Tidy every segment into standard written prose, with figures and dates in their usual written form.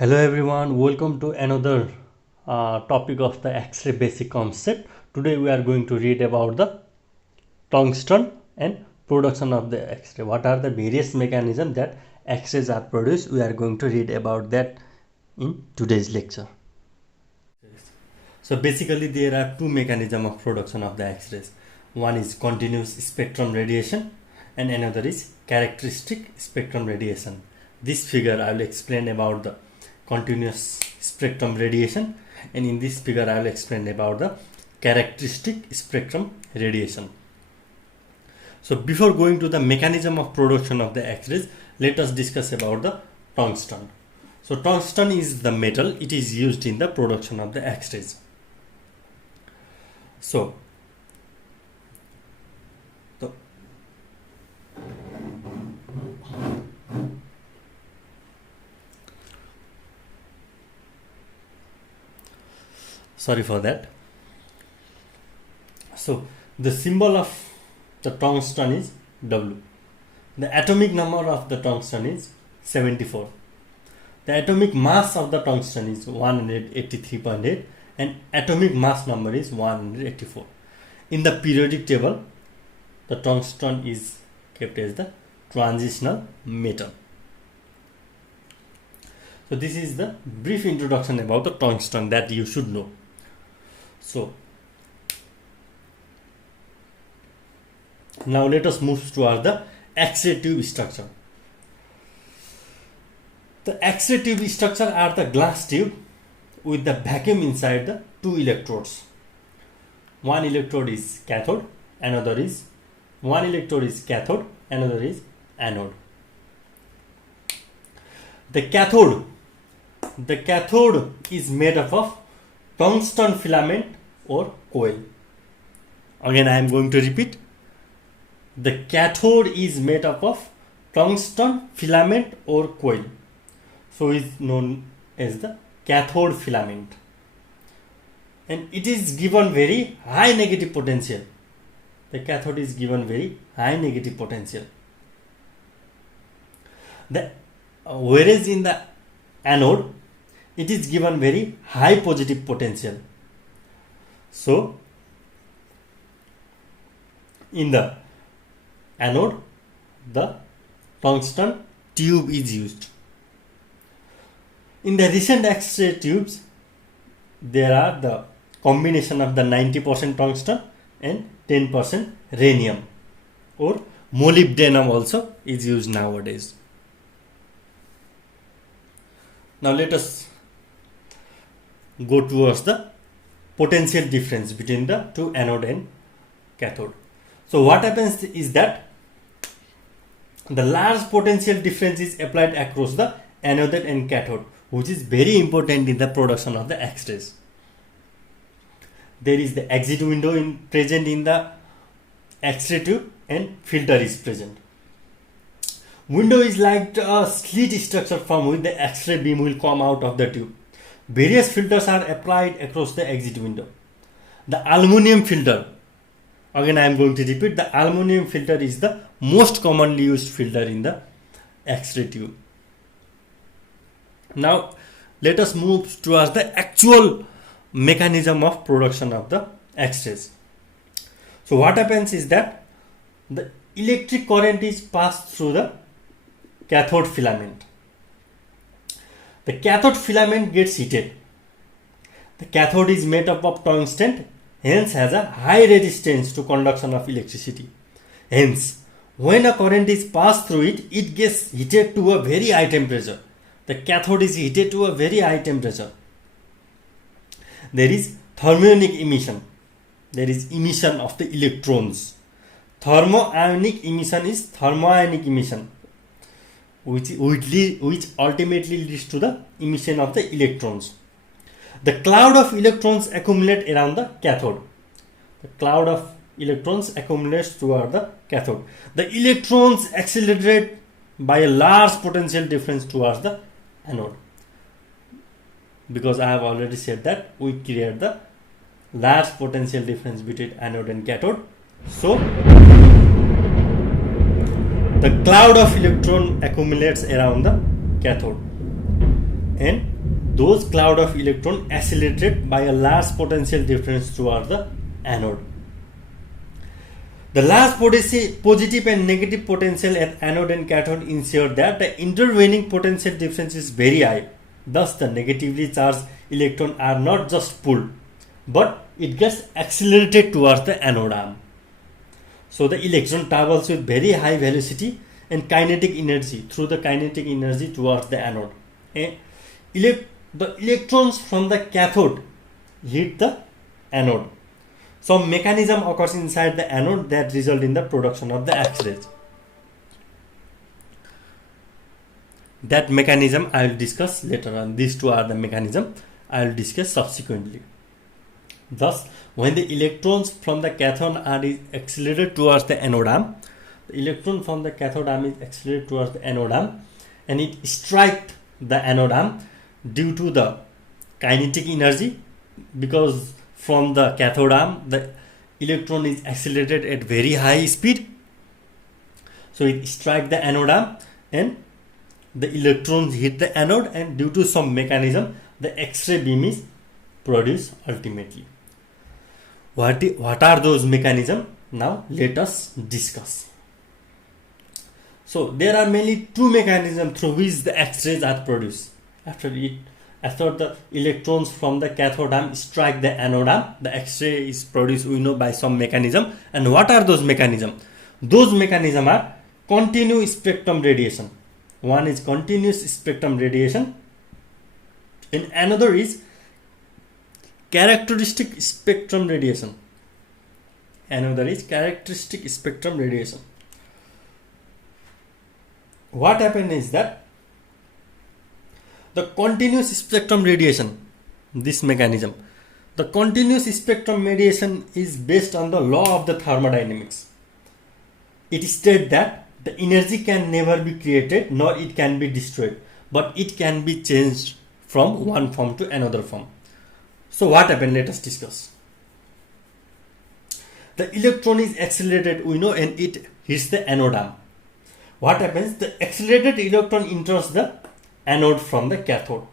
Hello everyone, welcome to another topic of the X-ray basic concept. Today we are going to read about the tungsten and production of the X-ray. What are the various mechanisms that X-rays are produced? We are going to read about that in today's lecture. So basically there are two mechanisms of production of the X-rays. One is continuous spectrum radiation and another is characteristic spectrum radiation. This figure I will explain about the continuous spectrum radiation, and in this figure I will explain about the characteristic spectrum radiation. So before going to the mechanism of production of the X-rays, let us discuss about the tungsten. So tungsten is the metal, it is used in the production of the X-rays. So sorry for that. So the symbol of the tungsten is W. The atomic number of the tungsten is 74. The atomic mass of the tungsten is 183.8 and atomic mass number is 184. In the periodic table, the tungsten is kept as the transitional metal. So this is the brief introduction about the tungsten that you should know. So now let us move towards the X-ray tube structure. The X-ray tube structure are the glass tube with the vacuum inside the two electrodes. One electrode is cathode, another is anode. The cathode is made up of tungsten filament or coil. Again I am going to repeat. The cathode is made up of tungsten filament or coil. So it is known as the cathode filament. And it is given very high negative potential. The cathode is given very high negative potential. Whereas in the anode, it is given very high positive potential. So in the anode, the tungsten tube is used. In the recent X-ray tubes, there are the combination of the 90% tungsten and 10% rhenium or molybdenum also is used nowadays. Now let us go towards the potential difference between the two anode and cathode. So what happens is that the large potential difference is applied across the anode and cathode, which is very important in the production of the X-rays. There is the exit window present in the X-ray tube and filter is present. Window is like a slit structure from which the X-ray beam will come out of the tube. Various filters are applied across the exit window. The aluminum filter, again I am going to repeat, the aluminum filter is the most commonly used filter in the X-ray tube. Now let us move towards the actual mechanism of production of the X-rays. So what happens is that the electric current is passed through the cathode filament. The cathode filament gets heated. The cathode is made up of tungsten, hence has a high resistance to conduction of electricity. Hence, when a current is passed through it, it gets heated to a very high temperature. The cathode is heated to a very high temperature. There is thermonic emission. There is emission of the electrons. Thermo-ionic emission is thermo-ionic emission, which ultimately leads to the emission of the electrons. The cloud of electrons accumulate around the cathode. The cloud of electrons accumulates toward the cathode. The electrons accelerate by a large potential difference towards the anode. Because I have already said that we create the large potential difference between anode and cathode. So the cloud of electron accumulates around the cathode. and those cloud of electron accelerated by a large potential difference towards the anode. The large positive and negative potential at anode and cathode ensure that the intervening potential difference is very high. Thus, the negatively charged electrons are not just pulled, but it gets accelerated towards the anode arm. So, the electron travels with very high velocity and kinetic energy through the kinetic energy towards the anode. And the electrons from the cathode hit the anode. Some mechanism occurs inside the anode that result in the production of the X-rays. That mechanism I will discuss later on. These two are the mechanism I will discuss subsequently. Thus, when the electrons from the cathode are accelerated towards the anode arm, the electron from the cathode arm is accelerated towards the anode arm, and it strikes the anode arm due to the kinetic energy, because from the cathode arm the electron is accelerated at very high speed. So it strikes the anode arm and the electrons hit the anode, and due to some mechanism the X-ray beam is produced ultimately. What are those mechanisms? Now let us discuss. So there are mainly two mechanisms through which the X-rays are produced. After the electrons from the cathode arm strike the anode arm, the X-ray is produced, we know, by some mechanism. And what are those mechanisms? Those mechanisms are continuous spectrum radiation. One is continuous spectrum radiation, and another is characteristic spectrum radiation. Another is characteristic spectrum radiation. What happens is that the continuous spectrum radiation, this mechanism, the continuous spectrum radiation is based on the law of the thermodynamics. It states that the energy can never be created nor it can be destroyed, but it can be changed from one form to another form. So what happened? Let us discuss. The electron is accelerated, we know, and it hits the anode arm. What happens? The accelerated electron enters the anode from the cathode,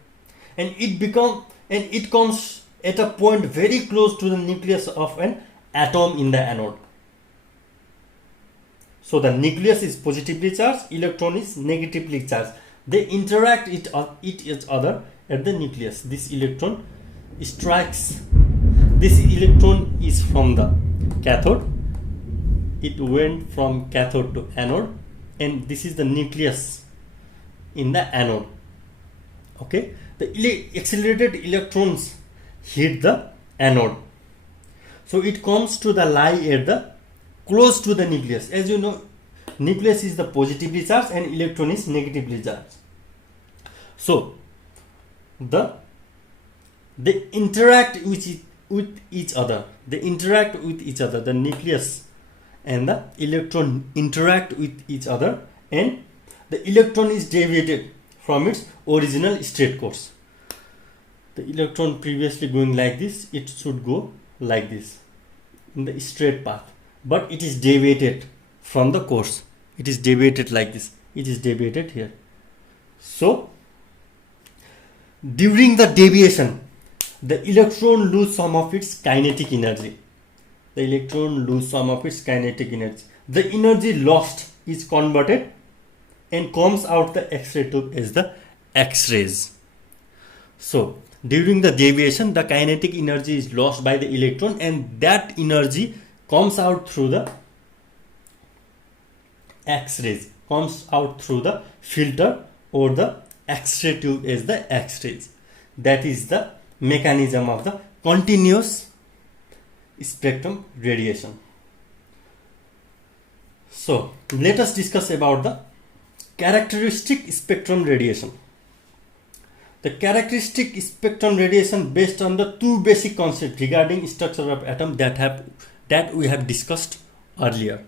and it comes at a point very close to the nucleus of an atom in the anode. So the nucleus is positively charged, electron is negatively charged. They interact each other at the nucleus. This electron strikes. This electron is from the cathode. It went from cathode to anode, and this is the nucleus in the anode. Okay, the accelerated electrons hit the anode. So it comes to the lie at the close to the nucleus. As you know, nucleus is the positively charged and electron is negatively charged. So they interact with each other. They interact with each other. The nucleus and the electron interact with each other, and the electron is deviated from its original straight course. The electron previously going like this, it should go like this in the straight path, but it is deviated from the course. It is deviated like this. It is deviated here. So during the deviation, the electron lose some of its kinetic energy. The electron lose some of its kinetic energy. The energy lost is converted and comes out the X-ray tube as the X-rays. So during the deviation, the kinetic energy is lost by the electron, and that energy comes out through the X-rays, comes out through the filter or the X-ray tube as the X-rays. That is the mechanism of the continuous spectrum radiation. So let us discuss about the characteristic spectrum radiation. The characteristic spectrum radiation based on the two basic concepts regarding structure of atom that we have discussed earlier.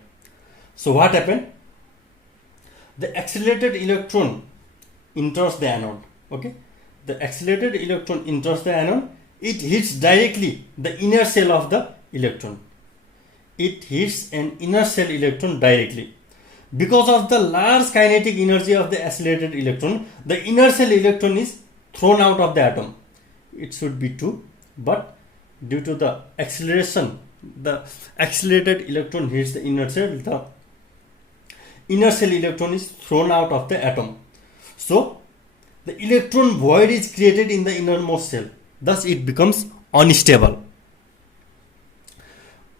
So what happened? The accelerated electron enters the anode. Okay, the accelerated electron enters the anode. It hits directly the inner shell of the electron. It hits an inner shell electron directly. Because of the large kinetic energy of the accelerated electron, the inner shell electron is thrown out of the atom, it should be 2, but due to the acceleration, the accelerated electron hits the inner shell electron is thrown out of the atom. So the electron void is created in the innermost shell, thus it becomes unstable.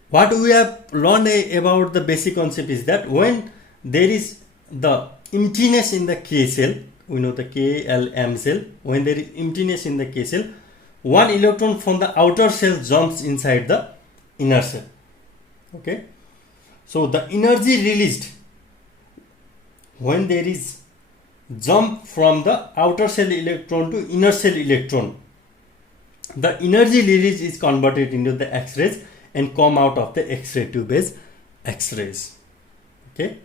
What we have learned about the basic concept is that when there is the emptiness in the K shell, we know the KLM shell, when there is emptiness in the K shell, one electron from the outer shell jumps inside the inner shell. Okay, so the energy released when there is jump from the outer shell electron to inner shell electron, the energy release is converted into the X-rays and come out of the X-ray tube as X-rays. Okay,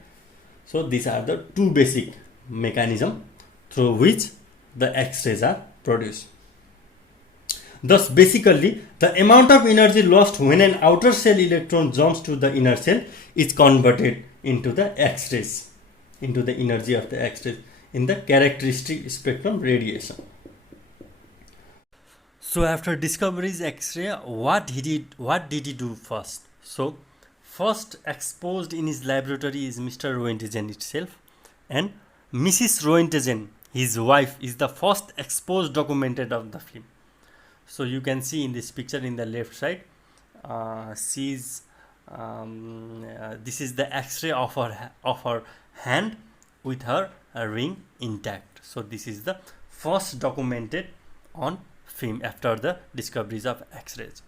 so these are the two basic mechanisms through which the X-rays are produced. Thus basically the amount of energy lost when an outer shell electron jumps to the inner shell is converted into the X-rays, into the energy of the X-rays in the characteristic spectrum radiation. So after discoveries X-ray, what did he do first? So first exposed in his laboratory is Mr. Roentgen itself, and Mrs. Roentgen, his wife, is the first exposed documented of the film. So you can see in this picture in the left side, this is the X-ray of her hand with her ring intact. So this is the first documented on film after the discoveries of X-rays.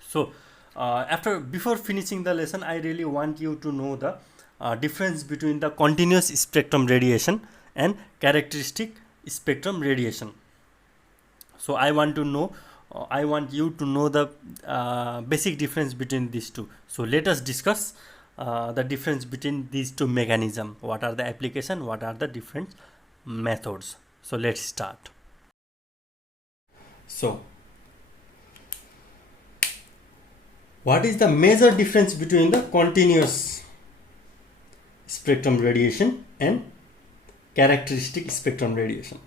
So before finishing the lesson, I really want you to know the difference between the continuous spectrum radiation and characteristic spectrum radiation. So I want you to know the basic difference between these two. So let us discuss the difference between these two mechanisms. What are the applications? What are the different methods? So let's start. So what is the major difference between the continuous spectrum radiation and characteristic spectrum radiation?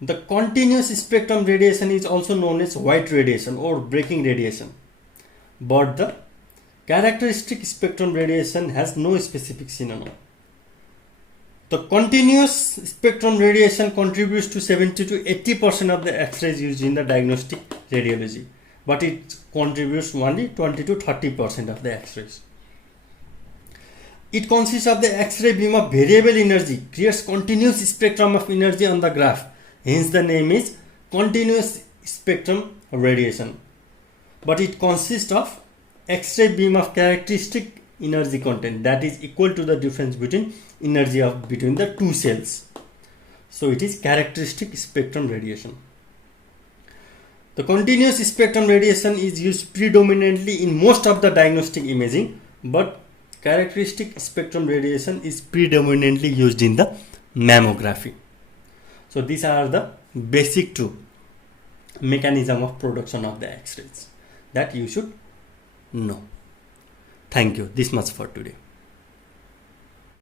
The continuous spectrum radiation is also known as white radiation or breaking radiation, but the characteristic spectrum radiation has no specific synonym. The continuous spectrum radiation contributes to 70 to 80% of the X-rays used in the diagnostic radiology, but it contributes only 20 to 30% of the X-rays. It consists of the X-ray beam of variable energy, creates continuous spectrum of energy on the graph. Hence the name is continuous spectrum radiation. But it consists of X-ray beam of characteristic energy content, that is equal to the difference between energy between the two cells. So it is characteristic spectrum radiation. The continuous spectrum radiation is used predominantly in most of the diagnostic imaging, but characteristic spectrum radiation is predominantly used in the mammography. So these are the basic two mechanism of production of the X-rays that you should know. Thank you. This much for today.